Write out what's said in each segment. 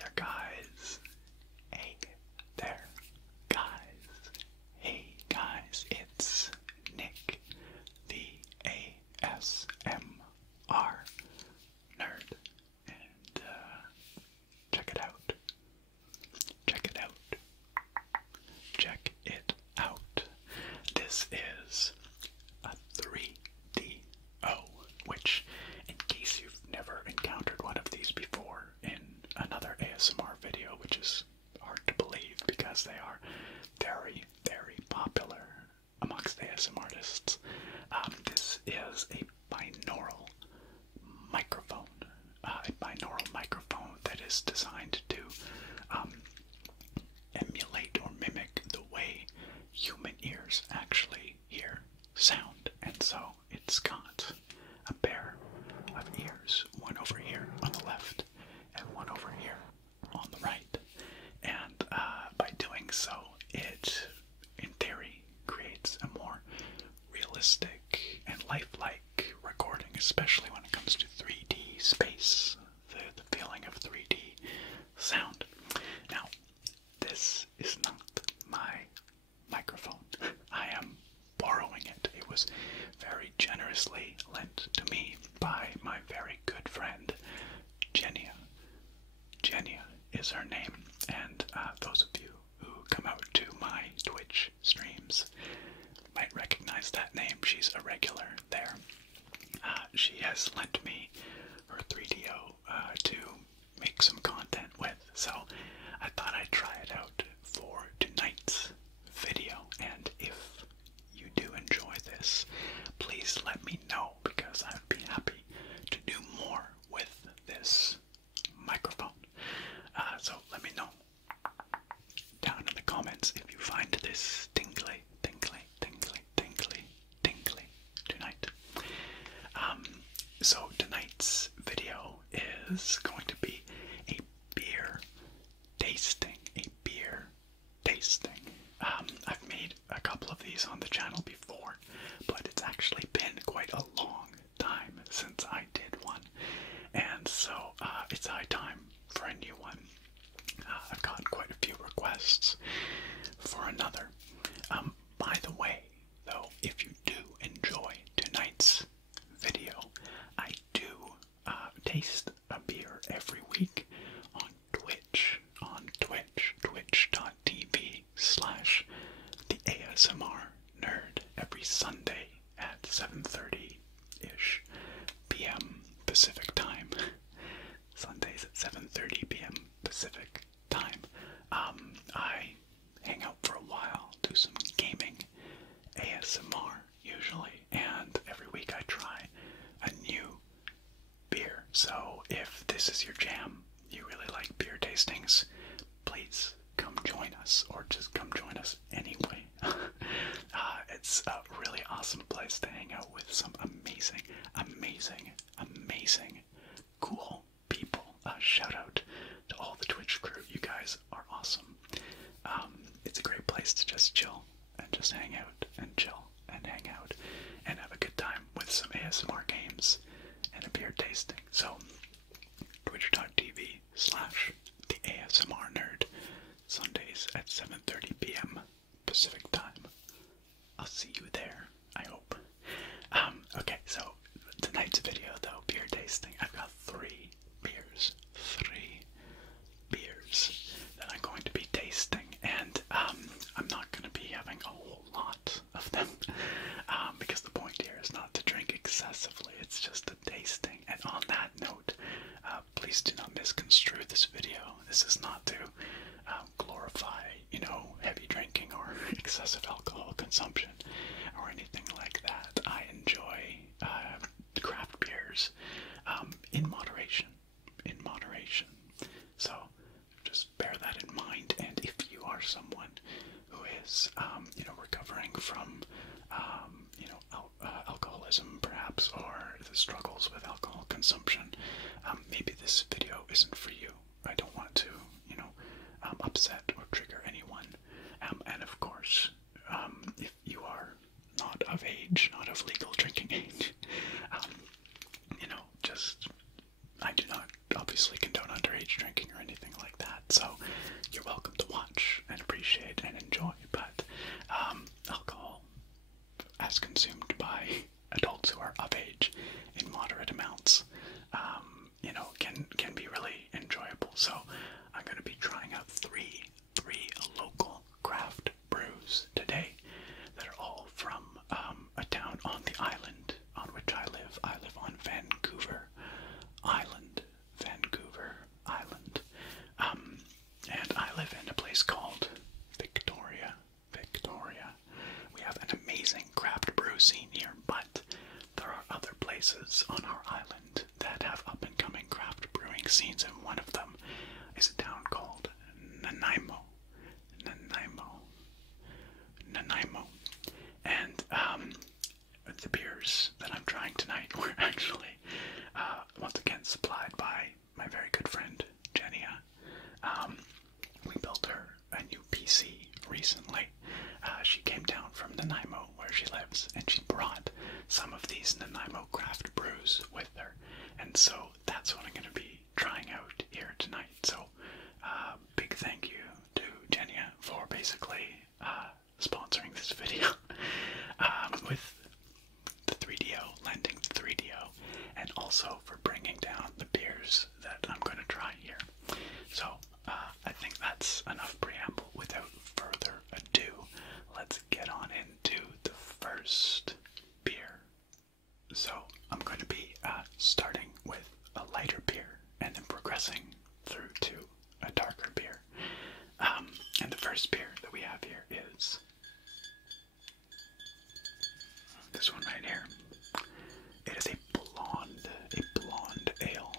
there, guys. Hey there, guys. Hey, guys. It's Nick, the ASMR nerd. And, check it out. Check it out. Check it out. This is a 3DO, which, in case you've never encountered one of these before in another ASMR video, which is hard to believe because they are very, very popular amongst ASMR artists, this is a binaural microphone. A binaural microphone that is designed to emulate or mimic the way human ears actually hear sound. And so it's got a pair of ears, one over here on the left and one over here on the right. And by doing so, it, in theory, creates a more realistic and lifelike recording, especially when it comes to 3D space, the feeling of 3D sound. Now, this is not my microphone. I am borrowing it. It was very generously lent to me by my very good friend, Jenia. Jenia is her name, and those of you who come out to my Twitch streams might recognize that name. She's a regular there. She has lent me her 3DO to make some content with, so I thought I'd try it out for tonight's video. And if you do enjoy this, please let me know, because I'd be happy to do more with this microphone. So let me know down in the comments if you find this tingly, tingly, tingly, tingly, tingly tonight. So tonight's video is going to be a beer tasting. I've made a couple of these on the channel before, but it's actually been quite a long time since I did one. And so it's high time for a new one. I've got quite a few requests for another. By the way, though, if you do enjoy tonight's video, I do taste a beer every week on Twitch, twitch.tv/the ASMR Nerd, every Sunday at 7:30-ish p.m. Pacific time. Sundays at 7:30 p.m. Pacific time. I hang out for a while, do some gaming, ASMR usually, and every week I try a new beer. So if this is your jam, you really like beer tastings, please come join us, or just come join us anyway. It's a really awesome place to hang out with some amazing, amazing, amazing, cool people. Shout out to all the Twitch crew. You guys are awesome. It's a great place to just chill and just hang out and chill and hang out and have a good time with some ASMR games and a beer tasting. So twitch.tv/the ASMR Nerd, Sundays at 7:30 p.m. Pacific time. I'll see you there, I hope. Okay, so tonight's video, though, beer tasting. I've got three beers that I'm going to be tasting, and I'm not going to be having a whole lot of them, because the point here is not to drink excessively, it's just a tasting. And on that note, please do not misconstrue this video. This is not to glorify, heavy drinking or excessive alcohol consumption or anything like that. I enjoy craft beers in moderation. So just bear that in mind. And if you are someone who is, recovering from, alcoholism perhaps, or the struggles with alcohol consumption, maybe this video isn't for you. I don't want to, upset or trigger anyone. And of course, if you are not of age, not of legal drinking age, I do not obviously condone underage drinking or anything like So you're welcome to watch and appreciate and enjoy, but alcohol as consumed by adults who are of age in moderate amounts, can be really enjoyable. So I'm going to be trying out three local craft brews today that are all from a town on the island on which I live. I live on Vancouver Island. And I live in a place called Victoria. We have an amazing craft brew scene here, but there are other places on our island that have up-and-coming craft brewing scenes, and one of them is a town called Nanaimo. And the beers that I'm trying tonight were actually once again supplied by my very good friend Jenia. We built her a new PC recently. She came down from Nanaimo, where she lives, and she brought some of these Nanaimo craft brews with her. And so that's what I'm going to be trying out here tonight. So big thank you to Jenia for basically sponsoring this video with the 3DO, lending the 3DO, and also for bringing down the beers that I'm going to try here. So I think that's enough preamble. Without further ado, let's get on into the first beer. So I'm going to be starting with a lighter beer and then progressing through to a darker beer. And the first beer that we have here is this one right here. It is a blonde ale.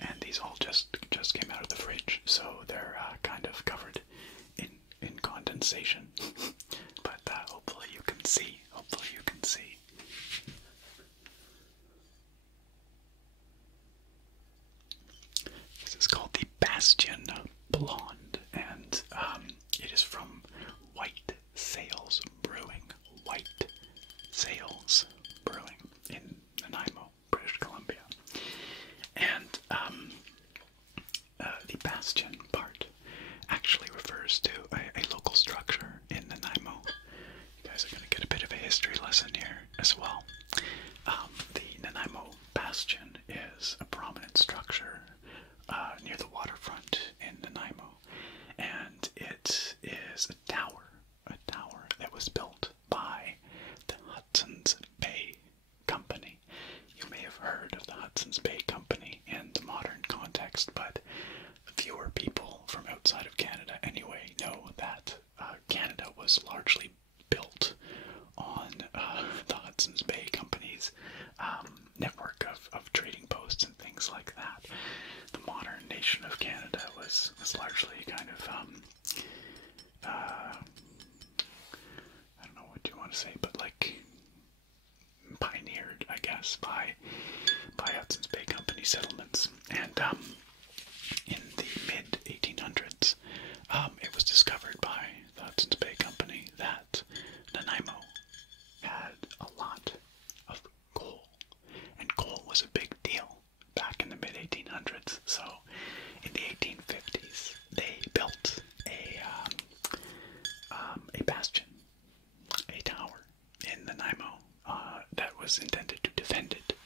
And these all just came out of the fridge, so they're kind of covered in condensation. But hopefully you can see. This is called the Bastion Blonde, and it is from White Sails Brewing in Nanaimo, British Columbia. And the Bastion part actually refers to a local structure in Nanaimo. You guys are going to get a bit of a history lesson here as well. The Nanaimo Bastion is a prominent structure near the waterfront in Nanaimo, and it is a tower that was built by the Hudson's Bay Company. You may have heard of the Hudson's Bay Company in the modern context, but fewer people from outside of Canada anyway know that Canada was largely built on the Hudson's Bay Company's network of trading posts and things like that. The modern nation of Canada was largely kind of I don't know what you want to say, but like pioneered, I guess, by Hudson's Bay Company settlements. And in the mid-1800s, it was discovered by the Hudson's Bay Company that Nanaimo had a lot of coal, and coal was a big deal back in the mid-1800s. So in the 1850s, they built a bastion, a tower in Nanaimo that was intended to defend it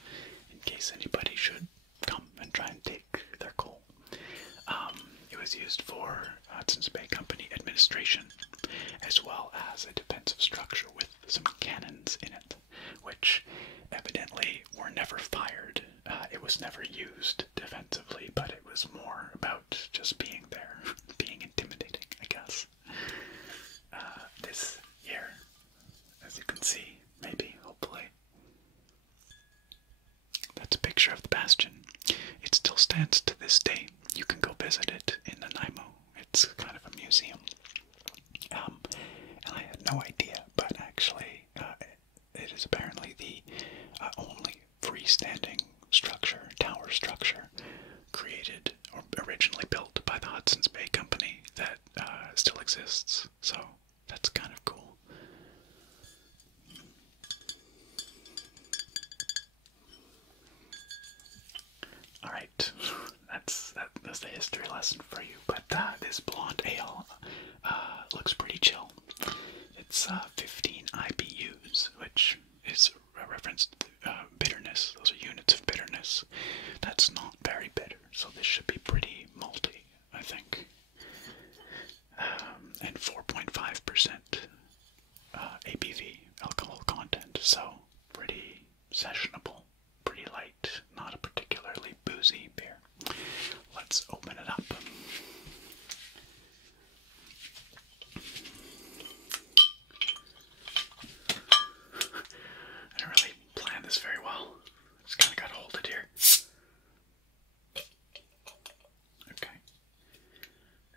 in case anybody should come and try and take their coal. It was used for Hudson's Bay Company administration, as well as a defensive structure with some cannons in it, which evidently were never fired. It was never used defensively, but it was more about just being there, being intimidating, I guess. This here, as you can see, maybe, hopefully, that's a picture of the Bastion. It still stands to this day. You can go visit it in Nanaimo. It's kind of a museum. And I had no idea, but actually, it is apparently the only freestanding structure, tower structure, created or originally built by the Hudson's Bay Company that still exists. So that's kind of cool. history lesson for you, but this blonde ale looks pretty chill. It's 15 IBUs, which is a reference to bitterness. Those are units of bitterness. That's not very bitter, so this should be pretty malty, I think. And 4.5% ABV alcohol content, so pretty sessionable, pretty light, not a particularly boozy beer. Let's open it up. I didn't really plan this very well. Just kind of got to hold it here. Okay.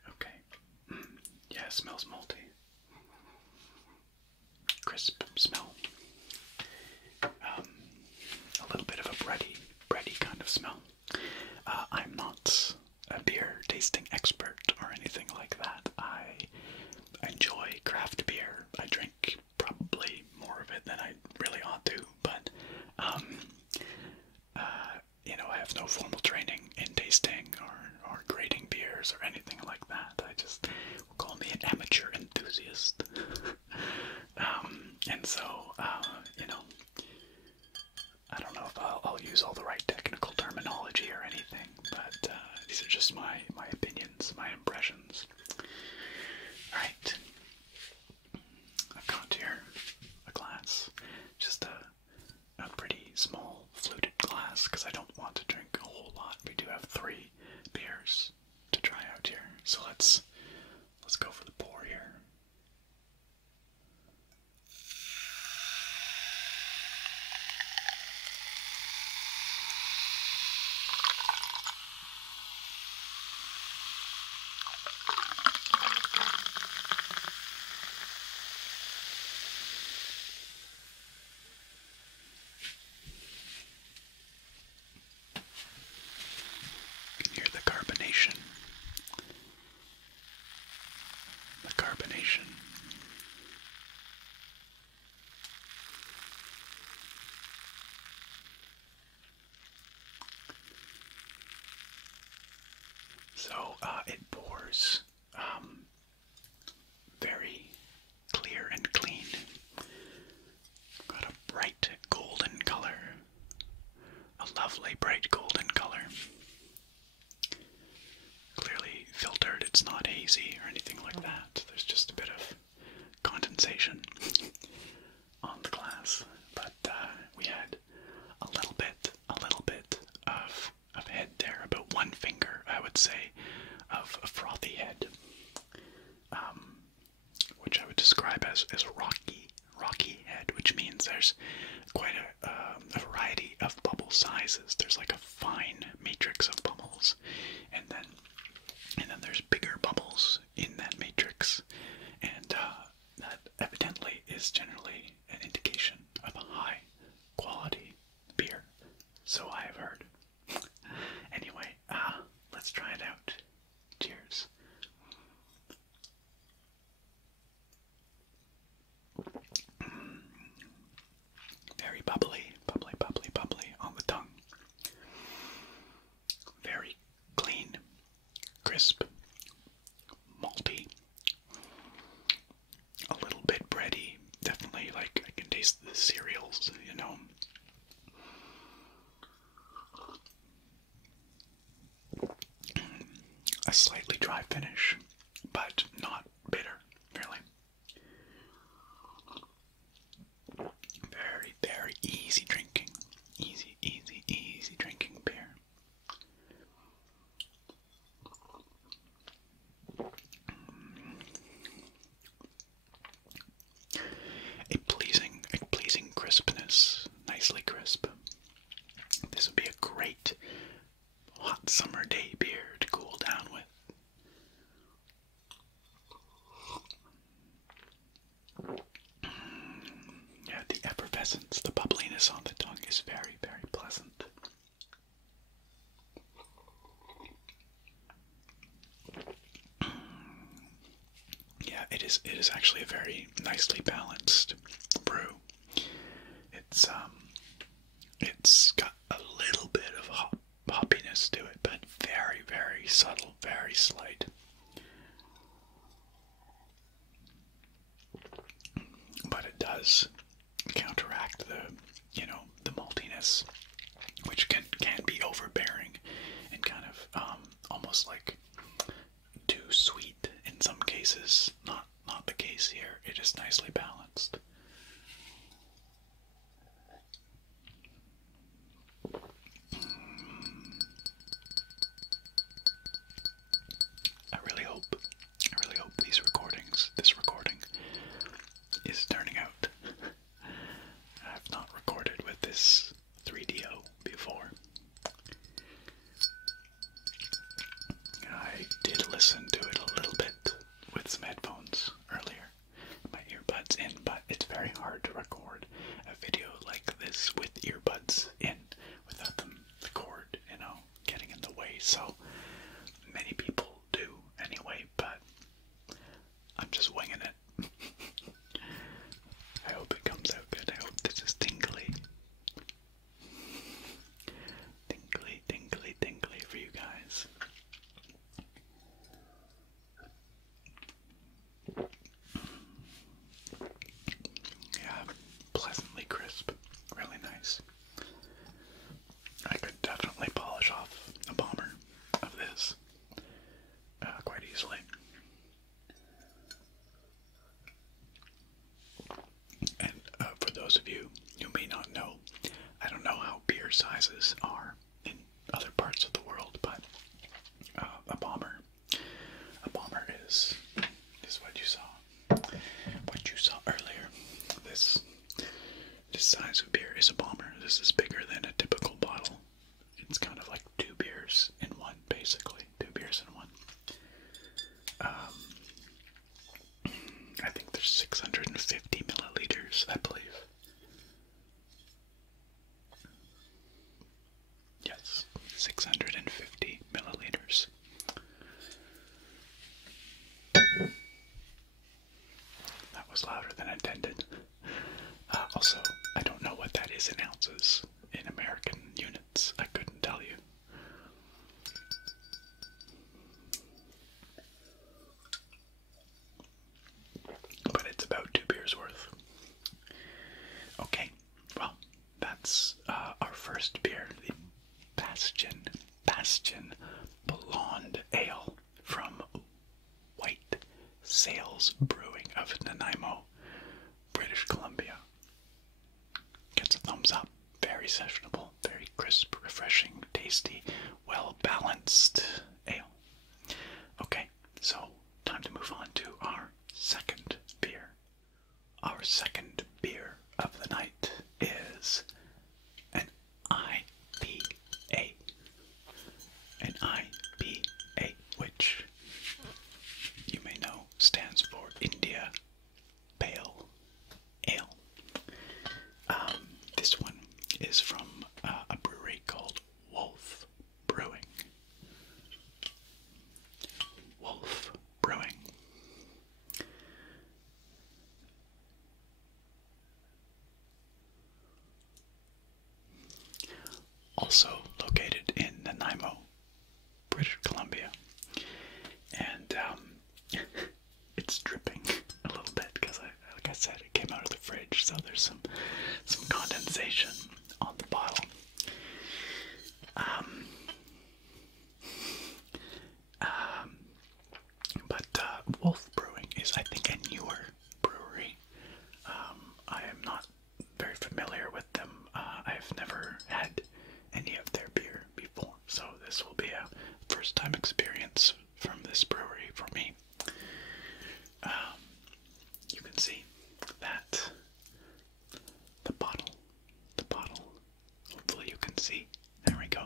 Okay. Yeah, it smells malty. Crisp smell. A little bit of a bready kind of smell. I'm not a beer tasting expert or anything like that. I enjoy craft beer. I drink probably more of it than I really ought to, but I have no formal training in tasting or grading beers or anything like that. I just call me an amateur enthusiast. And so, I don't know if I'll use all the right technical terminology or anything, but these are just my opinions, my impressions. Alright. I've got here a glass, just a pretty small fluted glass, because I don't want to drink a whole lot. We do have 3 beers to try out here, so let's go for the pour here. You can hear the carbonation. The carbonation. So it pours very clear and clean. Got a bright golden color. A lovely bright golden color. Clearly filtered, it's not hazy or anything like that. There's just a bit of condensation on the glass. But we had a little bit of head there, about 1 finger, I would say, of a frothy head, which I would describe as rocky head, which means there's quite a variety of bubble sizes. There's like a fine matrix of bubbles, and then there's bigger bubbles in that matrix, and that evidently is generally an indication of a high quality beer. So I have heard. Anyway, let's try it out. Cheers. Very bubbly on the tongue. Very clean, crisp, malty, a little bit bready. Definitely, like, I can taste the cereals, A slightly dry finish, but not bitter, really. Very, very easy drinking. Easy drinking beer. A pleasing crispness, nicely crisp. This would be a great hot summer day beer to cool down with. Yeah, the effervescence, the bubbliness on the tongue is very, very pleasant. Yeah, it is actually a very nicely balanced brew. It's got a little bit of hoppiness to it, but very, very subtle, this, which can be overbearing and kind of almost like too sweet in some cases. Not the case here. It is nicely balanced. I really hope this recording is turning out. I've not recorded with this 3DO before. I did listen to it a little bit with some headphones earlier, my earbuds in, but it's very hard to record a video like this with earbuds in without the cord, getting in the way. So many people do anyway, but I'm just winging it. I hope it comes out good. I hope this is tingly. Tingly, tingly, tingly for you guys. Yeah, pleasantly crisp. Really nice. I could definitely polish off a bomber of this quite easily. And for those of you who may not know, I don't know how beer sizes are in other parts of the world, but a bomber is what you saw earlier. This size of beer is a bomber. This is bigger than a typical bottle. It's kind of like 2 beers in one, basically. 2 beers in one. I think there's 650 milliliters, I believe. Yes, 650 milliliters. That was louder than intended. Also, I don't know what that is in ounces in American units. I couldn't tell you. But it's about 2 beers worth. Okay, well, that's our first beer, the Bastion Blonde Ale from White Sails Brewing of Nanaimo, British Columbia. Gets a thumbs up. Very sessionable, very crisp, refreshing, tasty, well-balanced ale. Okay, so time to move on to our second beer. Our second beer of the night is an IPA. An IPA, which you may know stands for India Pale Ale. This one is from a brewery called Wolf Brewing. Wolf Brewing. Also located in Nanaimo, British Columbia. And it's dripping a little bit because, like I said, it came out of the fridge, so there's some condensation on the bottle. But Wolf Brewing is, I think, a newer brewery. I am not very familiar with them. I've never had any of their beer before, so this will be a first-time experience from this brewery for me. You can see that the bottle, hopefully you can see, there we go,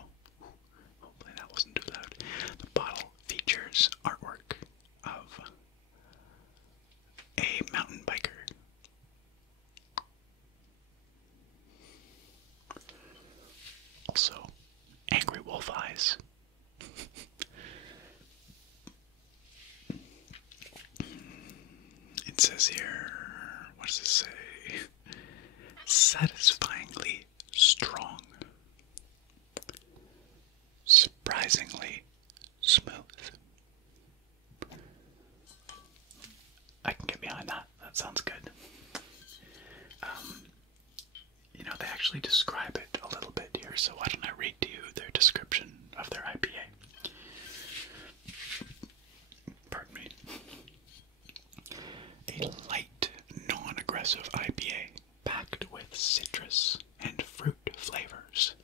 hopefully that wasn't too loud. The bottle features artwork of a mountain biker. Also, angry wolf eyes. It says here, what does it say? Satisfyingly strong. Surprisingly smooth. I can get behind that. That sounds good. They actually describe it a a little bit here, so why don't I read to you their description of their IPA. Pardon me. A light, non-aggressive IPA packed with citrus and fruit flavors.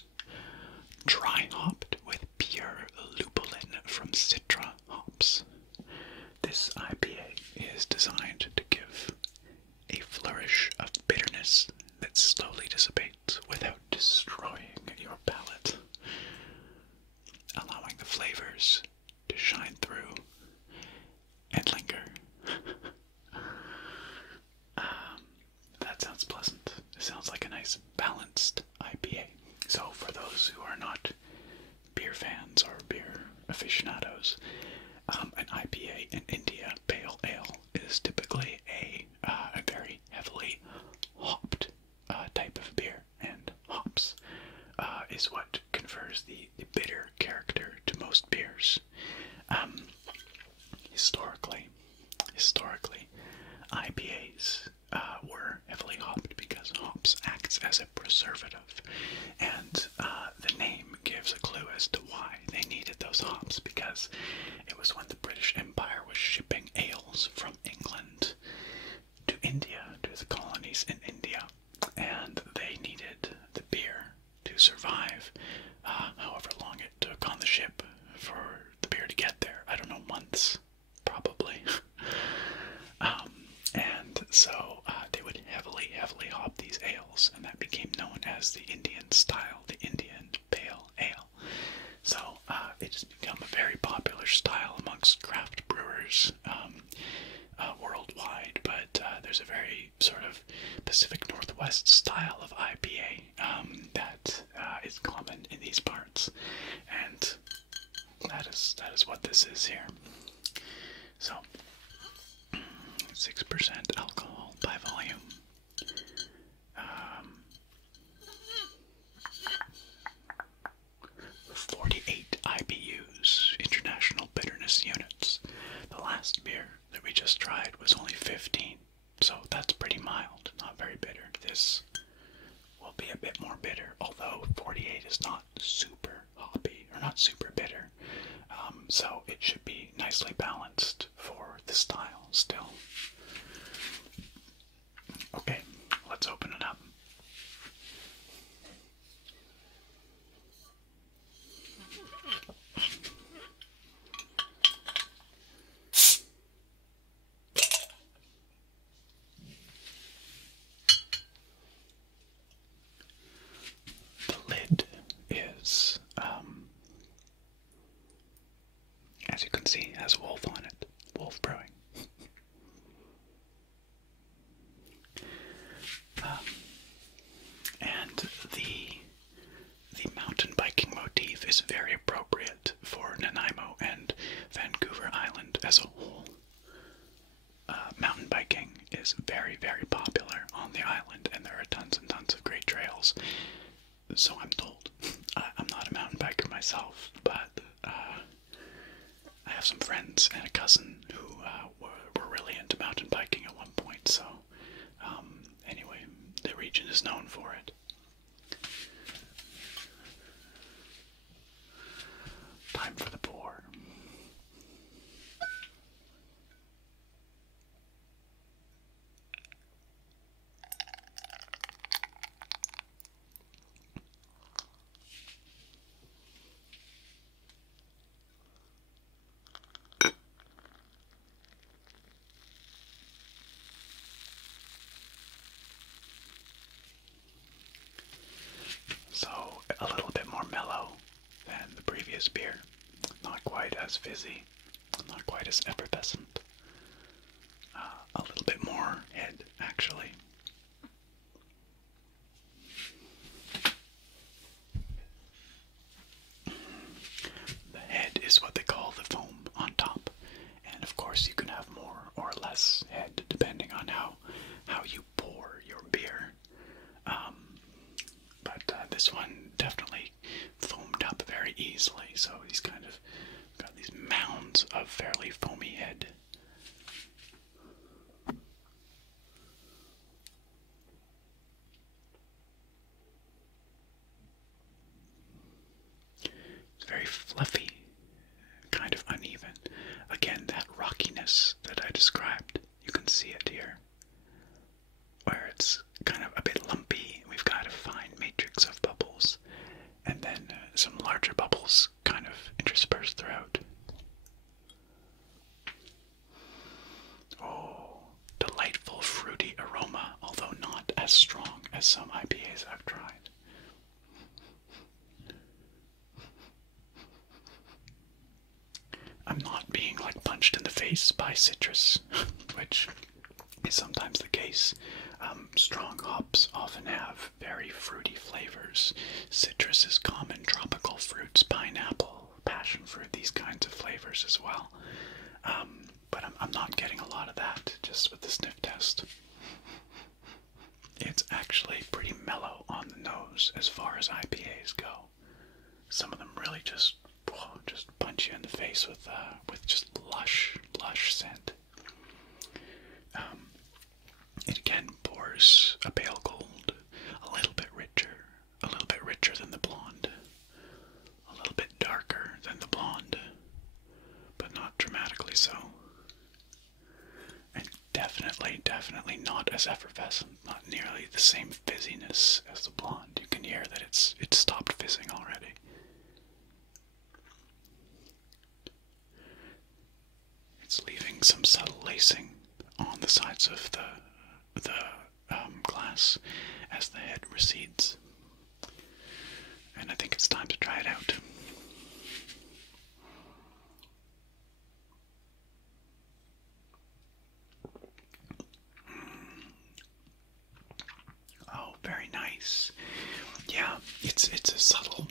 Dry hopped with pure lupulin from Citra hops. This IPA is designed to give a flourish of bitterness that slowly dissipates without destroying your palate, allowing the flavors to shine through and linger. That sounds pleasant. It sounds like a nice balanced IPA. So for those who are not beer fans or beer aficionados, an IPA in India, pale ale, is typically a very heavily hopped type of beer, and hops is what confers the bitter character to most beers. Historically, IPAs were heavily hopped because hops acts as a preservative, and the name gives a clue as to why they needed those hops, because it was when the British Empire was shipping ales from England to India, to the colonies in India, and they needed the beer to survive however long it took on the ship for the beer to get there. I don't know, months, probably. And so they would heavily hop these ales, and that became known as the Indian style, the Indian pale ale. So it has become a very popular style amongst craft brewers worldwide, but there's a very sort of Pacific Northwest style of IPA that is common in these parts, and that is what this is here. So 6% alcohol by volume. 48 IBUs, international bitterness units. The last beer that we just tried was only 15, so that's pretty mild, not very bitter. This will be a bit more bitter, although 48 is not super hoppy, or not super bitter, so it should be nicely balanced for the style still. Okay, let's open it up. The lid is, as you can see, has Wolf on it. Wolf Brewing. And the mountain biking motif is very appropriate for Nanaimo and Vancouver Island as a whole. Mountain biking is very, very popular on the island, and there are tons and tons of great trails. So I'm told. I'm not a mountain biker myself, but I have some friends and a cousin who were really into mountain biking at one point, so anyway, the region is known for it. Time for the pour. So, a little bit more mellow than the previous beer. Not quite as fizzy, not quite as effervescent. A little bit more head, actually. The head is what they call the foam on top. And of course you can have more or less head depending on how you pour your beer. But this one definitely foamed up very easily, so he's kind of got these mounds of fairly foamy head. punched in the face by citrus, which is sometimes the case. Strong hops often have very fruity flavors. Citrus is common, tropical fruits, pineapple, passion fruit, these kinds of flavors as well. But I'm not getting a lot of that just with the sniff test. It's actually pretty mellow on the nose as far as IPAs go. Some of them really just punch you in the face with just lush scent. It again pours a pale gold, a little bit richer than the blonde, a little bit darker than the blonde, but not dramatically so. And definitely not as effervescent, not nearly the same fizziness as the blonde. You can hear that it's stopped fizzing already. It's leaving some subtle lacing on the sides of the glass as the head recedes. And I think it's time to try it out. Oh, very nice. Yeah, it's a subtle,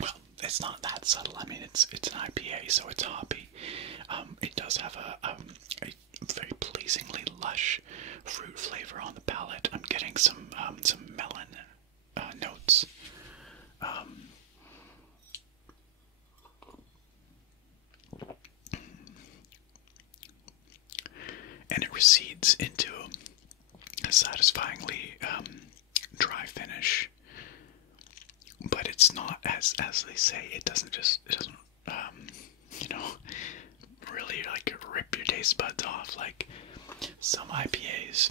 well, it's not that subtle. I mean, it's an IPA, so it's hoppy. It does have a very pleasingly lush fruit flavor on the palate. I'm getting some melon notes. And it recedes into a satisfyingly dry finish. But it's not, as they say, it doesn't really like rip your taste buds off. Like some IPAs,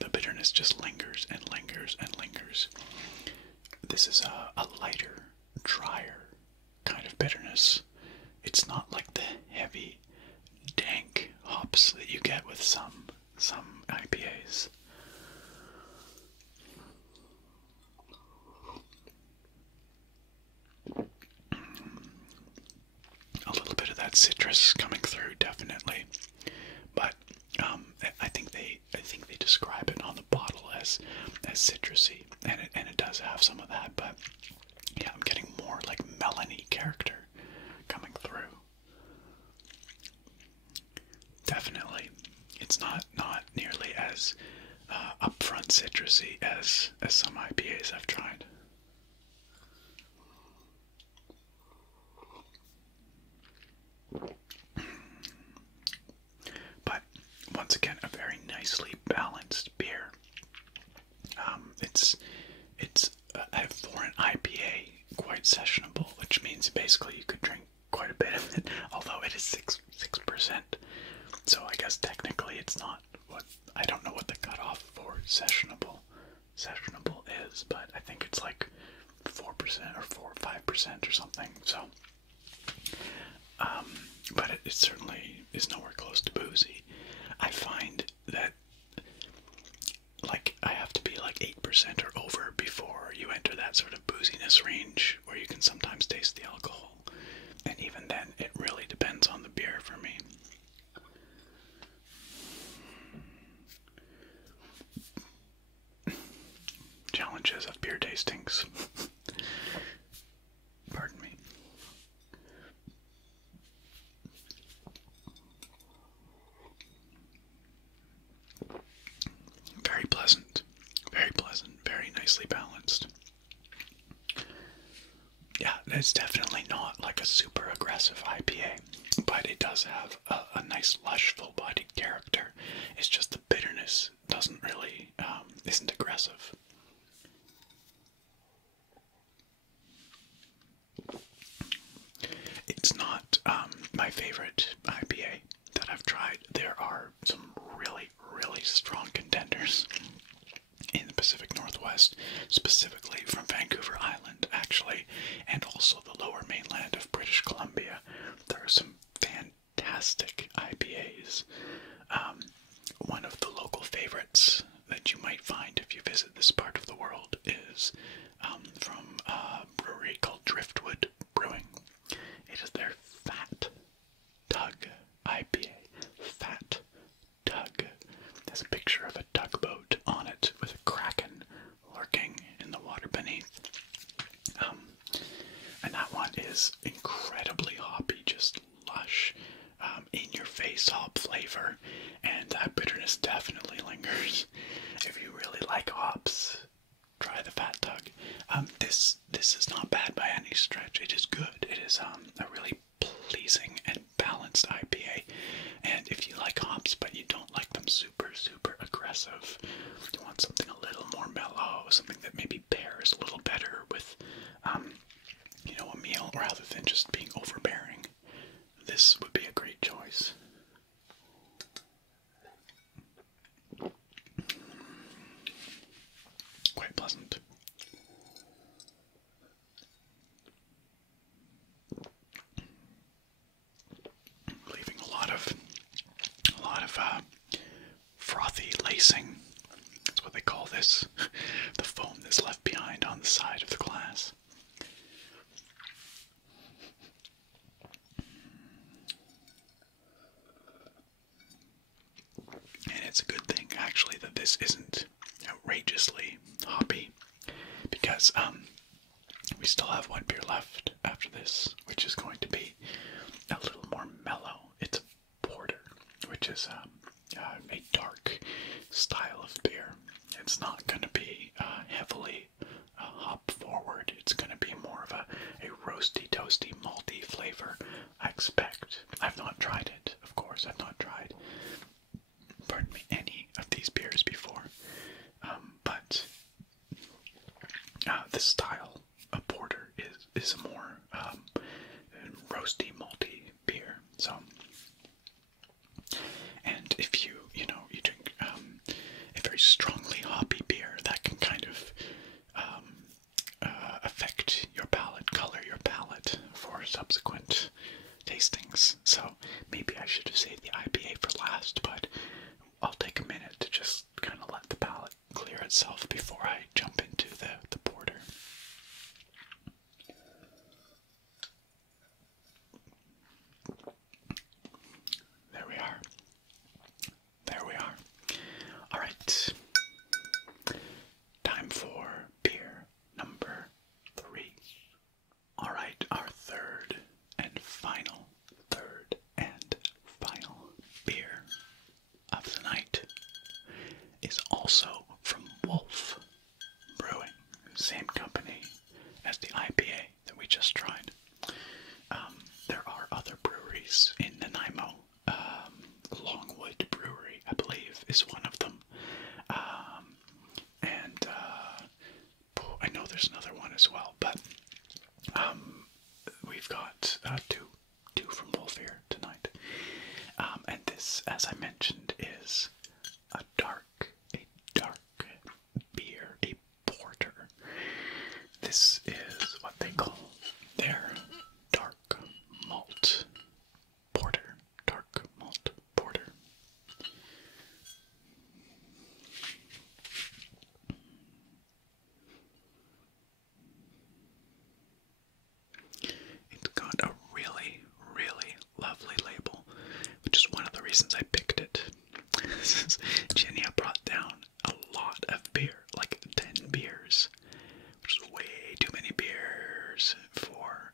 the bitterness just lingers and lingers and lingers. This is a lighter, drier kind of bitterness. It's not like the heavy, dank hops that you get with some IPAs. A little bit of that citrus coming through, definitely, but I think they describe it on the bottle as citrusy, and it does have some of that. But yeah, I'm getting more like melony character coming through. Definitely, it's not nearly as upfront citrusy as some IPAs I've tried. But once again, a very nicely balanced beer. It's for an IPA quite sessionable, which means basically you could drink quite a bit of it. Although it is 6%, so I guess technically it's not what, I don't know what the cutoff for sessionable is, but I think it's like 4% or 4 or 5% or something. So. But it certainly is nowhere close to boozy. I find that, like, I have to be like 8% or over before you enter that sort of booziness range where you can sometimes taste the alcohol. And even then, it really depends on the beer for me. Challenges of beer tastings. Pardon me. Very nicely balanced. Yeah, it's definitely not like a super aggressive IPA, but it does have a nice lush full-bodied character. It's just the bitterness doesn't really, isn't aggressive. It's not my favorite IPA that I've tried. There are some really strong contenders in the Pacific Northwest, specifically from Vancouver Island, actually, and also the lower mainland of British Columbia. There are some fantastic IPAs. One of the local favorites that you might find if you visit this part of the world is from a brewery called Driftwood Brewing. It is their Fat is incredibly hoppy, just lush, in-your-face hop flavor, and that bitterness definitely lingers. If you really like hops, try the Fat Tug. This is not bad by any stretch. It is good. It is a really pleasing and balanced IPA. And if you like hops but you don't like them super aggressive, you want something a little more mellow, something that maybe pairs a little better with a meal rather than just being overbearing, this would be a great choice. Quite pleasant. Leaving a lot of frothy lacing. That's what they call this. The foam that's left behind on the side of the glass. And it's a good thing, actually, that this isn't outrageously hoppy, because we still have one beer left after this, which is going to be a little more mellow. It's a porter, which is a dark style of beer. It's not going to be heavily hop forward. It's going to be more of a roasty, toasty, malty flavor, I expect. I've not tried it, of course. I've not tried, pardon me, any of these beers before. But this style of porter is a more roasty, malty beer. So, and if you drink a very strongly hoppy beer, that can kind of affect your palate, color your palate for subsequent tastings. So maybe I should have saved the IPA for last, but I'll take a minute to just kind of let the palate clear itself before I jump into the porter. There we are. There we are. All right. Time for beer number 3. All right, our third and final beer of the night is also from Wolf Brewing, same company as the IPA that we just tried. There are other breweries in Nanaimo. Longwood Brewery, I believe, is one of them. And I know there's another one as well, but we've got two from Wolf here tonight. And this, as I mentioned, is a dark beer, a porter. This is what they call their dark malt porter. Dark malt porter. It's got a really lovely label, which is one of the reasons I picked it. Jenia brought down a lot of beer, like 10 beers, which is way too many beers for,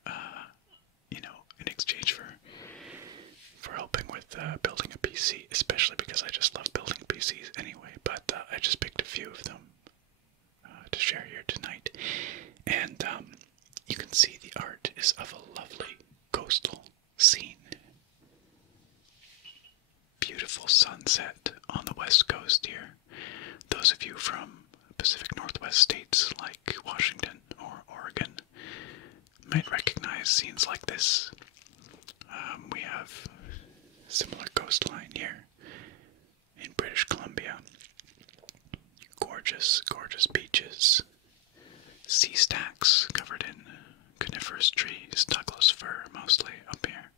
in exchange for helping with building a PC, especially because I just love building PCs anyway, but I just picked a few of them to share here tonight. And you can see the art is of a lovely coastal scene. Beautiful sunset on the west coast here. Those of you from Pacific Northwest states like Washington or Oregon might recognize scenes like this. We have similar coastline here in British Columbia. Gorgeous beaches, sea stacks covered in coniferous trees, Douglas fir mostly up here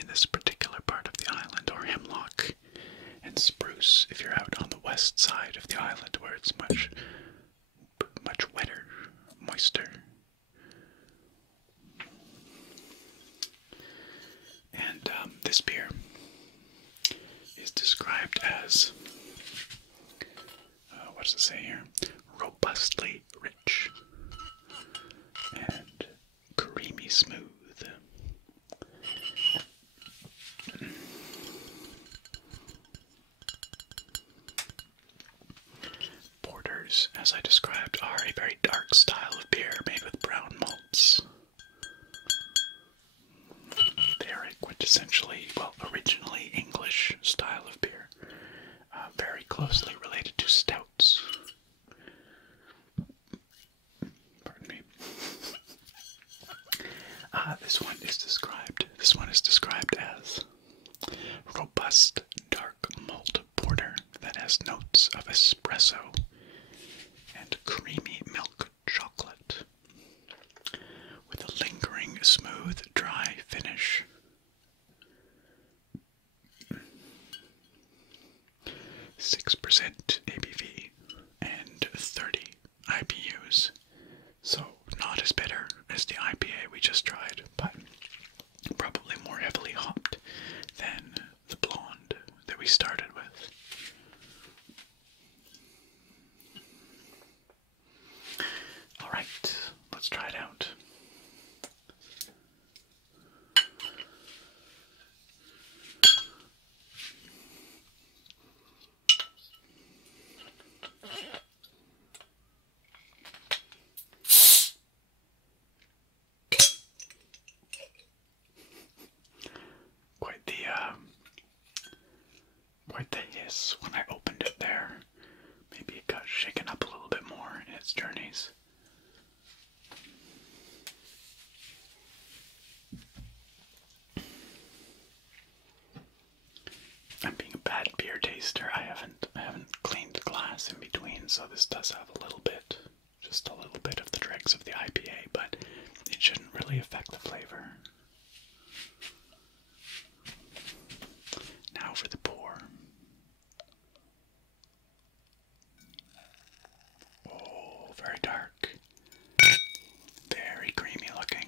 in this particular part of the island, or hemlock and spruce if you're out on the west side of the island where it's much wetter, moister. And this beer is described as, what does it say here? Robustly rich and creamy smooth. as I described, are a very dark style of beer made with brown malts. They are a quintessentially, well, originally English style of beer, very closely related to stouts. Pardon me. This one is described as robust dark malt porter that has notes of espresso and creamy milk chocolate with a lingering smooth dry finish. 6% ABV and 30 IBUs. So not as bitter as the IPA we just tried, but probably more heavily hopped than the blonde that we started with. Alright, let's try it out. Quite the hiss when I opened it there. Maybe it got shaken up a little bit more in its journeys. I'm being a bad beer taster. I haven't cleaned the glass in between, so this does have a little bit, just a little bit of the dregs of the IPA, but it shouldn't really affect the flavor. Now for the pour. Oh, very dark. Very creamy looking.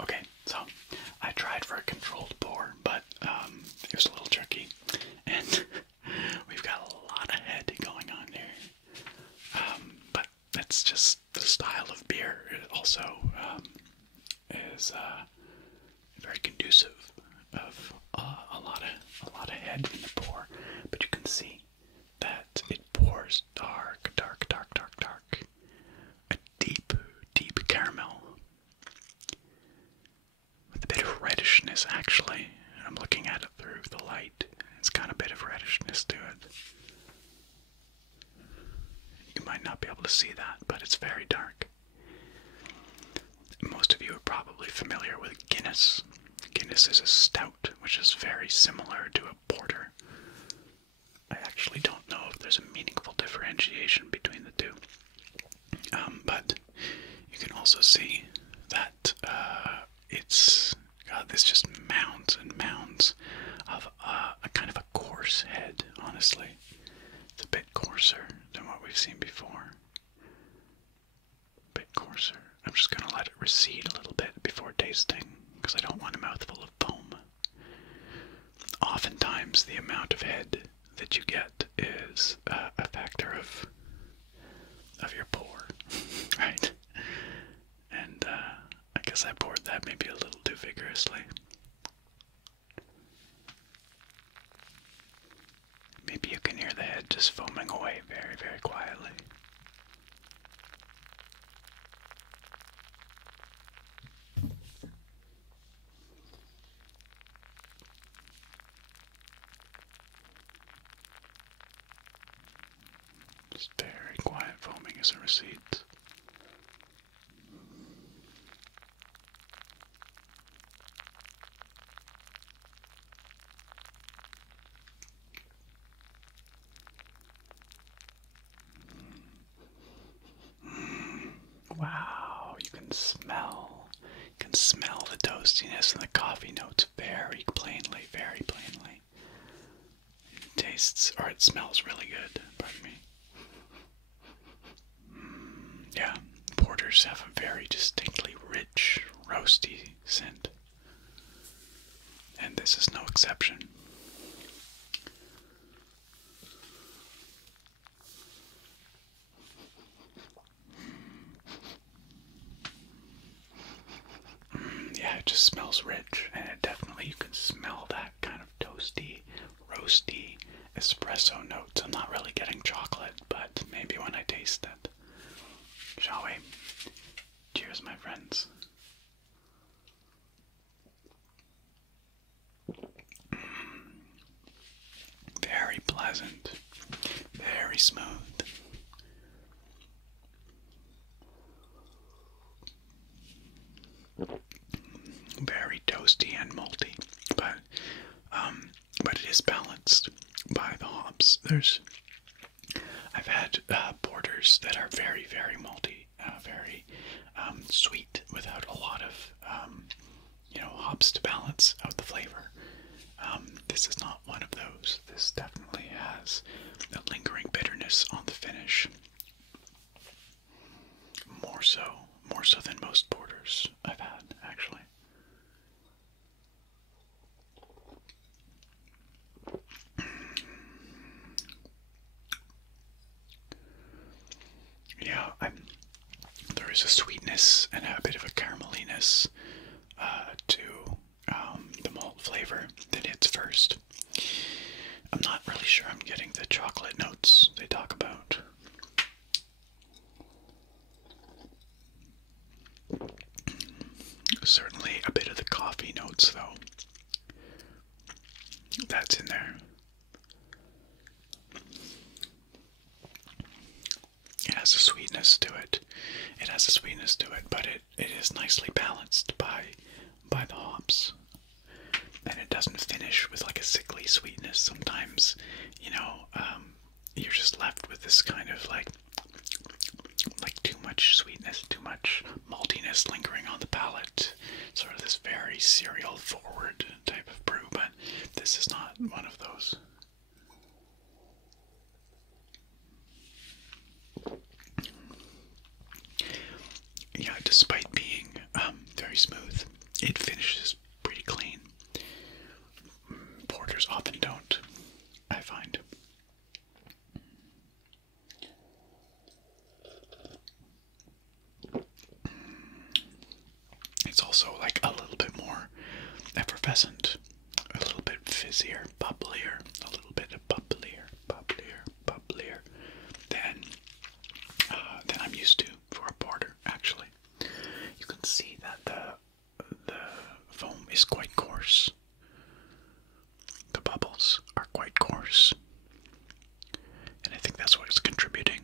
Okay, so I tried for a controlled pour, but it was a little tricky, and we've got a lot of head going on here. But that's just the style of beer. It also is very conducive of a lot of head in the pour. But you can see that it pours dark, dark, dark, dark, dark. A deep, deep caramel with a bit of reddishness, actually. I'm looking at it through the light. It's got a bit of reddishness to it. You might not be able to see that, but it's very dark. Most of you are probably familiar with Guinness. Guinness is a stout, which is very similar to a porter. I actually don't know if there's a meaningful differentiation between the two. But you can also see that it's got this just mounds and mounds of a kind of a coarse head, honestly. It's a bit coarser than what we've seen before. A bit coarser. I'm just going to let it recede a little bit before tasting, because I don't want a mouthful of foam. Oftentimes, the amount of head that you get is a factor of your pour, right? And I guess I poured that maybe a little too vigorously. Maybe you can hear the head just foaming away very, very quietly. Just very quiet foaming as it recedes. Wow, you can smell the toastiness and the coffee notes very plainly, very plainly. It tastes, or it smells really good, pardon me. Yeah, porters have a very distinctly rich, roasty scent. And this is no exception. just smells rich, and it definitely, you can smell that kind of toasty, roasty espresso notes. I'm not really getting chocolate, but maybe when I taste it. Shall we? Cheers, my friends. Very pleasant, very smooth. Very toasty and malty, but it is balanced by the hops. I've had porters that are very, very malty, very sweet, without a lot of hops to balance out the flavor. This is not one of those. This definitely has a lingering bitterness on the finish. More so than most porters I've had, actually. Yeah, there is a sweetness and a bit of a carameliness to the malt flavor that hits first. I'm not really sure I'm getting the chocolate notes they talk about. Certainly a bit of the coffee notes, though. That's in there. It has a sweetness to it. But it is nicely balanced by the hops. And it doesn't finish with like a sickly sweetness. Sometimes, you're just left with this kind of like too much sweetness, too much maltiness lingering on the palate. Sort of this very cereal forward type of brew, but this is not one of those. Yeah, despite being very smooth, it finishes pretty clean. Porters often don't, I find. It's also like a little bit more effervescent, a little bit fizzier, bubblier, a little bit of bubblier than I'm used to for a porter, actually. You can see that the foam is quite coarse. The bubbles are quite coarse. And I think that's what is contributing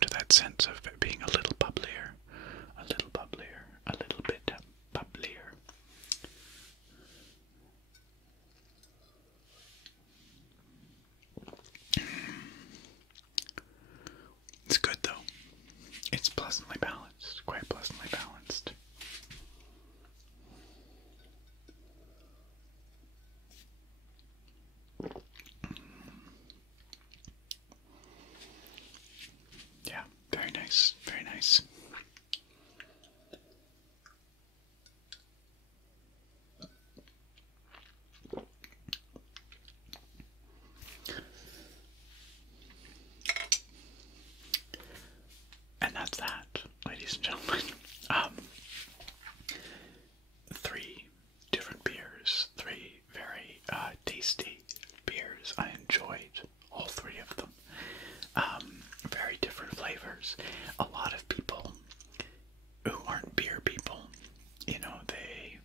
to that sense of it being a little bubblier, a little bit bubblier. It's good though. It's pleasantly balanced, quite pleasantly balanced. Yeah, very nice, very nice. And that's that, ladies and gentlemen. 3 different beers, 3 very tasty beers. I enjoyed all 3 of them. Very different flavors. A lot of people who aren't beer people, they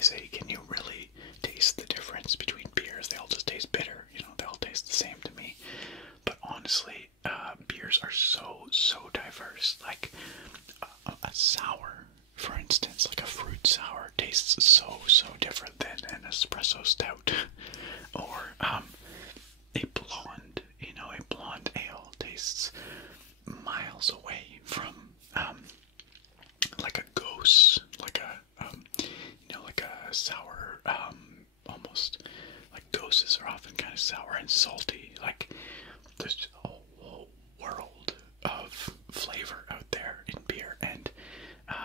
say, can you really taste the difference between beers? They all just taste bitter, they all taste the same to me. But honestly, beers are so diverse. Like a sour, for instance, like a fruit sour tastes so different than an espresso stout. Or a blonde ale tastes miles away from like a gose, like a sour, almost like goses are often kind of sour and salty. Like there's just a whole world of flavor out there in beer, and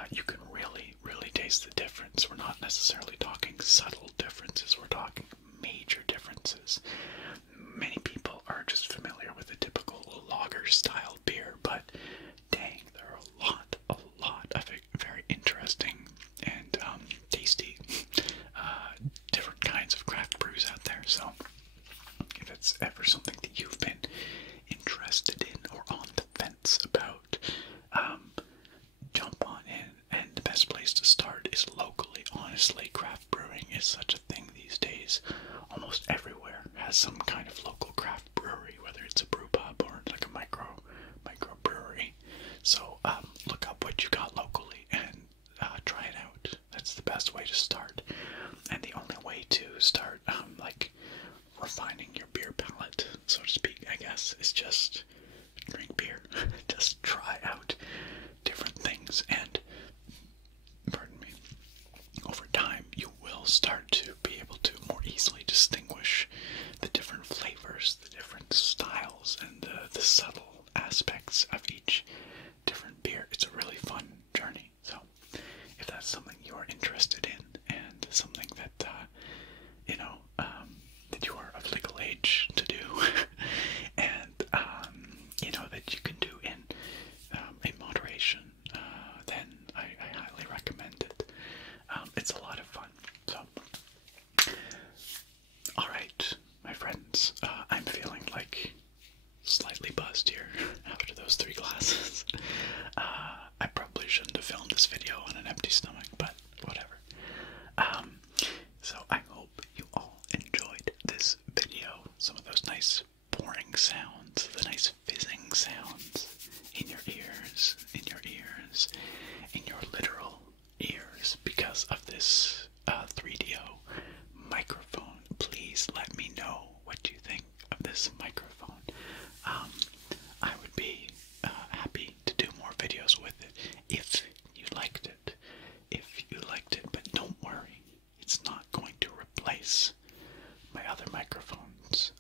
you can really taste the difference. We're not necessarily talking subtle differences, we're talking major differences. Many people are just familiar with the typical lager style beer, but dang, there are a lot of very interesting and something that you've been interested in or on the fence about, jump on in. And the best place to start is locally. Honestly, craft brewing is such a thing these days. Almost everywhere has some kind of local craft brewery, whether it's a brew pub or like a micro brewery. So look up what you got locally and try it out. That's the best way to start. And the only way to start like refining your beer palate, so to speak, I guess, is just drink beer. Just try out different things, and pardon me, over time you will start to be able to more easily distinguish the different flavors, the different styles, and the subtle aspects of each different beer. It's a really fun journey. So if that's something you are interested in, and something that that you are of legal age to do, and that you can do in moderation, then I highly recommend it. It's a lot of fun. So, all right, my friends, I'm feeling like slightly buzzed here after those 3 glasses. I probably shouldn't have filmed this video on an empty stomach, but whatever. So I hope you all enjoyed this video. Some of those nice pouring sounds, the nice fizzing sounds in your ears, in your literal ears, because of this 3DO microphone. Please let me know what you think of this microphone. I would be happy to do more videos with it if you liked it. But don't worry, it's not going to replace my other microphones.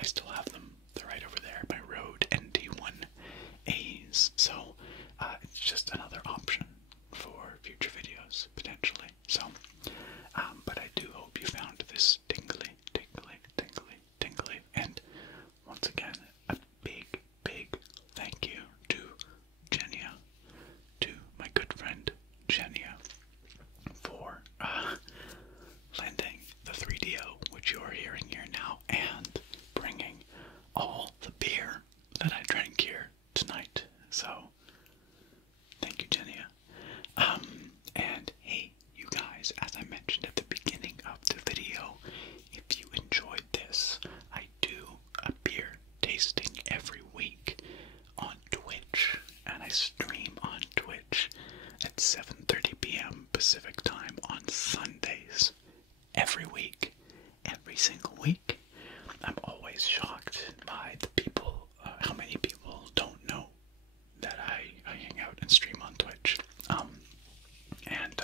I still have them. They're right over there, my Rode NT1As. So it's just another option for future videos, potentially. So, but I do hope you found this tingly. And once again, a big thank you to Jenia, to my good friend Jenia, for lending the 3DO, which you are hearing here now, and bringing all the beer that I drank here tonight. So, thank you, Jenia. And hey, you guys, as I mentioned at the beginning of the video, if you enjoyed this, I do a beer tasting every week on Twitch, and I stream on Twitch at 7:30 p.m. Pacific time on Sundays. Every week. Every single week. I'm always shocked by the people, how many people don't know that I hang out and stream on Twitch. And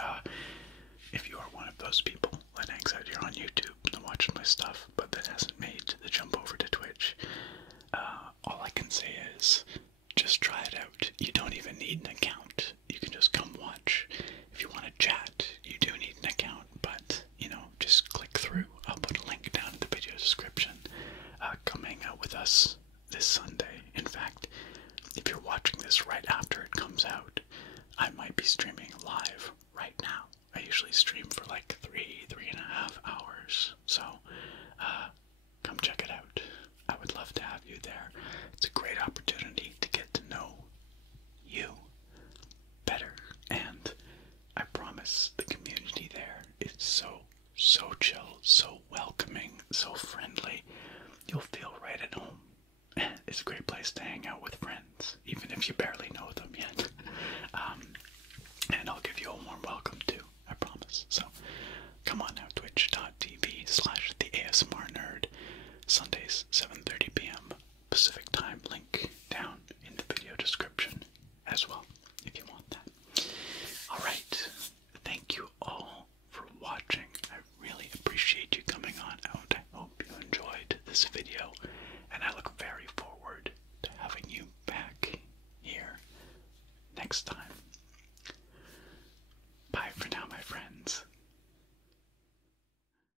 if you are one of those people that hangs out here on YouTube and watching my stuff, but that hasn't made the jump over to Twitch, all I can say is, just try it out. You don't even need an account. You can just come watch. If you want to chat, you do need an account, but, just click through. I'll put a link down in the video description. Come hang out with us this Sunday. In fact, if you're watching this right after it comes out, I might be streaming live right now. I usually stream for like 3.5 hours. So, come check it out. I would love to have you there. It's a great opportunity to get to know you better. And I promise the community there is so chill, so welcoming, so friendly. You'll feel right at home. It's a great place to hang out with friends, even if you barely know them yet. And I'll give you a warm welcome too, I promise. So, come on now, twitch.tv/theasmrnerd, Sundays, 7:30 p.m. Pacific time, link down in the video description as well, if you want that. Alright, thank you all for watching. I really appreciate you coming on out. I hope you enjoyed this video, and I look very forward to having you back here next time.